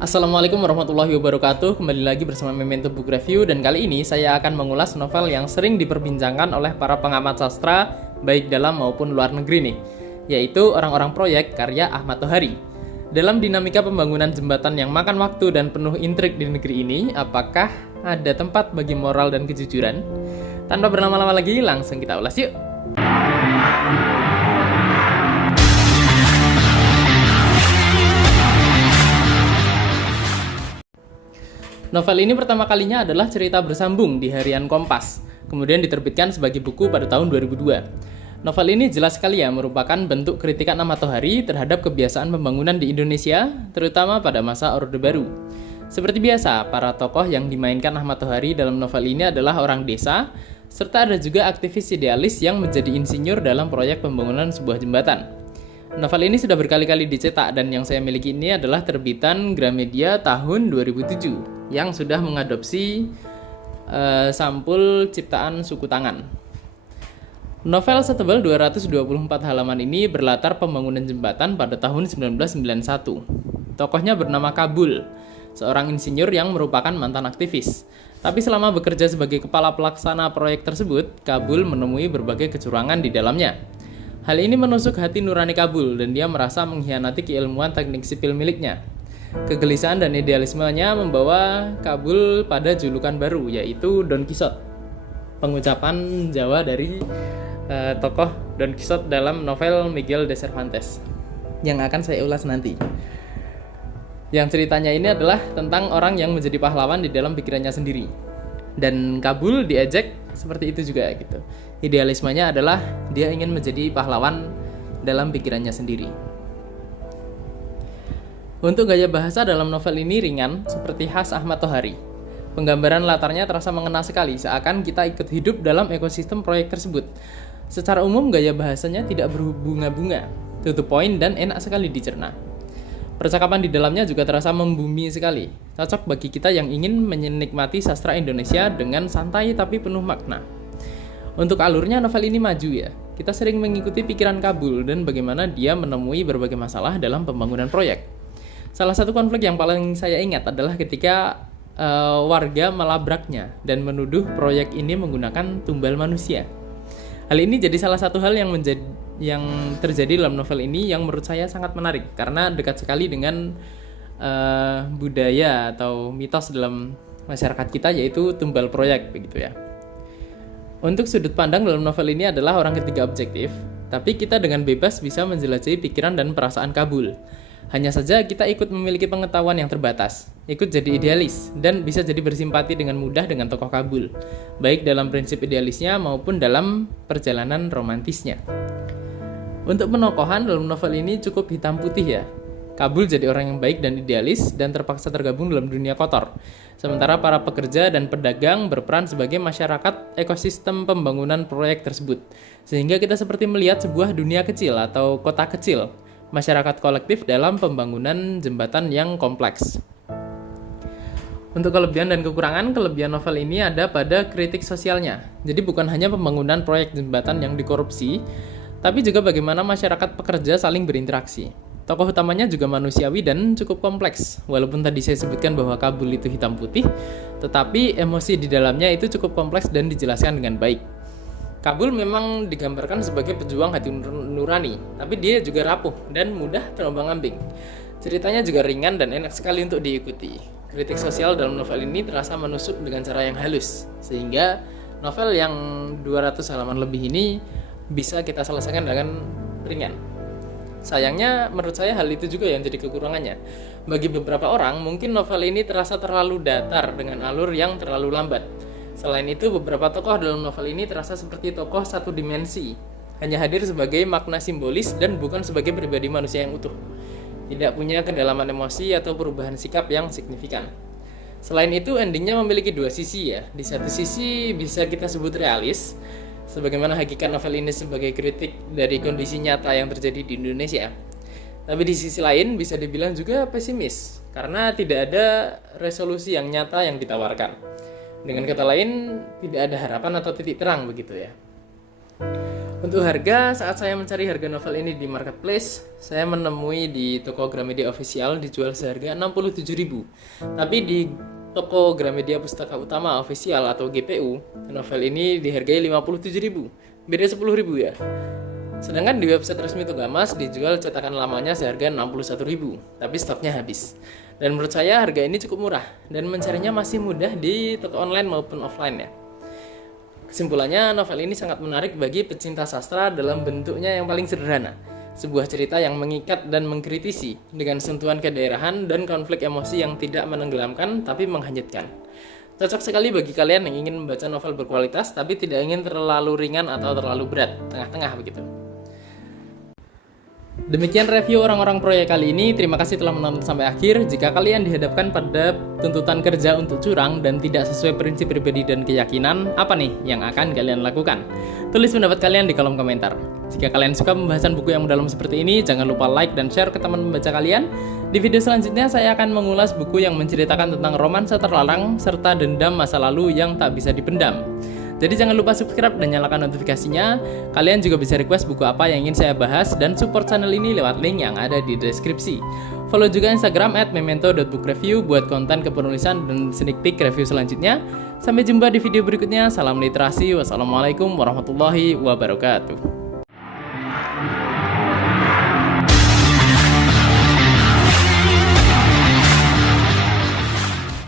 Assalamualaikum warahmatullahi wabarakatuh. Kembali lagi bersama Memento Book Review. Dan kali ini saya akan mengulas novel yang sering diperbincangkan oleh para pengamat sastra, baik dalam maupun luar negeri nih, yaitu Orang-Orang Proyek karya Ahmad Tohari. Dalam dinamika pembangunan jembatan yang makan waktu dan penuh intrik di negeri ini, apakah ada tempat bagi moral dan kejujuran? Tanpa berlama-lama lagi, langsung kita ulas yuk. Novel ini pertama kalinya adalah cerita bersambung di harian Kompas, kemudian diterbitkan sebagai buku pada tahun 2002. Novel ini jelas sekali ya merupakan bentuk kritikan Ahmad Tohari terhadap kebiasaan pembangunan di Indonesia, terutama pada masa Orde Baru. Seperti biasa, para tokoh yang dimainkan Ahmad Tohari dalam novel ini adalah orang desa, serta ada juga aktivis idealis yang menjadi insinyur dalam proyek pembangunan sebuah jembatan. Novel ini sudah berkali-kali dicetak dan yang saya miliki ini adalah terbitan Gramedia tahun 2007 yang sudah mengadopsi sampul ciptaan suku tangan. Novel setebal 224 halaman ini berlatar pembangunan jembatan pada tahun 1991. Tokohnya bernama Kabul, seorang insinyur yang merupakan mantan aktivis. Tapi selama bekerja sebagai kepala pelaksana proyek tersebut, Kabul menemui berbagai kecurangan di dalamnya. Hal ini menusuk hati nurani Kabul dan dia merasa mengkhianati keilmuan teknik sipil miliknya. Kegelisahan dan idealismenya membawa Kabul pada julukan baru, yaitu Don Quixote. Pengucapan Jawa dari tokoh Don Quixote dalam novel Miguel de Cervantes yang akan saya ulas nanti. Yang ceritanya ini adalah tentang orang yang menjadi pahlawan di dalam pikirannya sendiri. Dan Kabul diejek seperti itu juga gitu. Idealismenya adalah dia ingin menjadi pahlawan dalam pikirannya sendiri. Untuk gaya bahasa dalam novel ini ringan, seperti khas Ahmad Tohari. Penggambaran latarnya terasa mengena sekali, seakan kita ikut hidup dalam ekosistem proyek tersebut. Secara umum, gaya bahasanya tidak berbunga-bunga, to the point dan enak sekali dicerna. Percakapan di dalamnya juga terasa membumi sekali, cocok bagi kita yang ingin menikmati sastra Indonesia dengan santai tapi penuh makna. Untuk alurnya, novel ini maju ya. Kita sering mengikuti pikiran Kabul dan bagaimana dia menemui berbagai masalah dalam pembangunan proyek. Salah satu konflik yang paling saya ingat adalah ketika warga melabraknya dan menuduh proyek ini menggunakan tumbal manusia. Hal ini jadi salah satu hal yang terjadi dalam novel ini yang menurut saya sangat menarik karena dekat sekali dengan budaya atau mitos dalam masyarakat kita, yaitu tumbal proyek begitu ya. Untuk sudut pandang dalam novel ini adalah orang ketiga objektif, tapi kita dengan bebas bisa menjelajahi pikiran dan perasaan Kabul. Hanya saja kita ikut memiliki pengetahuan yang terbatas, ikut jadi idealis, dan bisa jadi bersimpati dengan mudah dengan tokoh Kabul, baik dalam prinsip idealisnya maupun dalam perjalanan romantisnya. Untuk penokohan dalam novel ini cukup hitam putih ya. Kabul jadi orang yang baik dan idealis dan terpaksa tergabung dalam dunia kotor. Sementara para pekerja dan pedagang berperan sebagai masyarakat ekosistem pembangunan proyek tersebut. Sehingga kita seperti melihat sebuah dunia kecil atau kota kecil, masyarakat kolektif dalam pembangunan jembatan yang kompleks. Untuk kelebihan dan kekurangan, kelebihan novel ini ada pada kritik sosialnya. Jadi bukan hanya pembangunan proyek jembatan yang dikorupsi, tapi juga bagaimana masyarakat pekerja saling berinteraksi. Tokoh utamanya juga manusiawi dan cukup kompleks. Walaupun tadi saya sebutkan bahwa Kabul itu hitam putih, tetapi emosi di dalamnya itu cukup kompleks dan dijelaskan dengan baik. Kabul memang digambarkan sebagai pejuang hati nurani, tapi dia juga rapuh dan mudah terombang-ambing. Ceritanya juga ringan dan enak sekali untuk diikuti. Kritik sosial dalam novel ini terasa menusuk dengan cara yang halus, sehingga novel yang 200 halaman lebih ini bisa kita selesaikan dengan ringan. Sayangnya, menurut saya hal itu juga yang jadi kekurangannya. Bagi beberapa orang, mungkin novel ini terasa terlalu datar dengan alur yang terlalu lambat. Selain itu, beberapa tokoh dalam novel ini terasa seperti tokoh satu dimensi, hanya hadir sebagai makna simbolis dan bukan sebagai pribadi manusia yang utuh. Tidak punya kedalaman emosi atau perubahan sikap yang signifikan. Selain itu, endingnya memiliki dua sisi ya. Di satu sisi bisa kita sebut realis, sebagaimana hakikat novel ini sebagai kritik dari kondisi nyata yang terjadi di Indonesia. Tapi di sisi lain bisa dibilang juga pesimis, karena tidak ada resolusi yang nyata yang ditawarkan. Dengan kata lain, tidak ada harapan atau titik terang begitu ya. Untuk harga, saat saya mencari harga novel ini di marketplace, saya menemui di toko Gramedia Official dijual seharga 67.000. Tapi di toko Gramedia Pustaka Utama Official atau GPU, novel ini dihargai 57.000. Beda 10.000 ya. Sedangkan di website resmi Togamas dijual cetakan lamanya seharga 61.000, tapi stoknya habis. Dan menurut saya harga ini cukup murah dan mencarinya masih mudah di toko online maupun offline ya. Kesimpulannya, novel ini sangat menarik bagi pecinta sastra dalam bentuknya yang paling sederhana. Sebuah cerita yang mengikat dan mengkritisi dengan sentuhan kedaerahan dan konflik emosi yang tidak menenggelamkan tapi menghanyutkan. Cocok sekali bagi kalian yang ingin membaca novel berkualitas tapi tidak ingin terlalu ringan atau terlalu berat, tengah-tengah begitu. Demikian review orang-orang proyek kali ini. Terima kasih telah menonton sampai akhir. Jika kalian dihadapkan pada tuntutan kerja untuk curang dan tidak sesuai prinsip pribadi dan keyakinan, apa nih yang akan kalian lakukan? Tulis pendapat kalian di kolom komentar. Jika kalian suka pembahasan buku yang mendalam seperti ini, jangan lupa like dan share ke teman membaca kalian. Di video selanjutnya saya akan mengulas buku yang menceritakan tentang romansa terlarang serta dendam masa lalu yang tak bisa dipendam. Jadi jangan lupa subscribe dan nyalakan notifikasinya. Kalian juga bisa request buku apa yang ingin saya bahas dan support channel ini lewat link yang ada di deskripsi. Follow juga Instagram @memento.bookreview buat konten kepenulisan dan sneak peek review selanjutnya. Sampai jumpa di video berikutnya. Salam literasi. Wassalamualaikum warahmatullahi wabarakatuh.